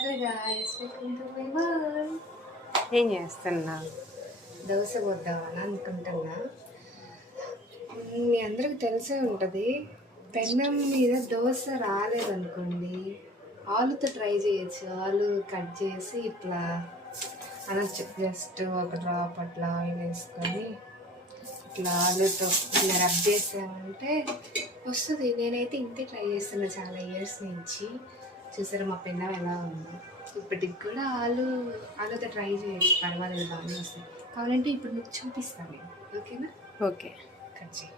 Hello guys, welcome to my world. ఏం చేస్తున్నా? దోశ పోద్దామని అనుకుంటున్నా. మీ అందరికి తెలిసే ఉంటుంది, పెన్నం మీద దోశ రాలేదనుకోండి, ఆలుతో ట్రై చేయొచ్చు. ఆలు కట్ చేసి ఇట్లా అనొచ్చు, జస్ట్ ఒక డ్రాప్ అట్లా ఆయిల్ వేసుకొని ఇట్లా ఆలుతో ఇట్లా రబ్ చేసామంటే వస్తుంది. నేనైతే ఇంతే ట్రై చేస్తున్నా చాలా ఇయర్స్ నుంచి. చూసారా మా పెన్నం ఎలా ఉందో. ఇప్పటికి కూడా ఆలుతో ట్రై చేయొచ్చు, పర్వాలేదు, బాగానే వస్తాయి. కావాలంటే ఇప్పుడు మీకు చూపిస్తాను నేను. ఓకేనా? ఓకే. కట్ చేయి.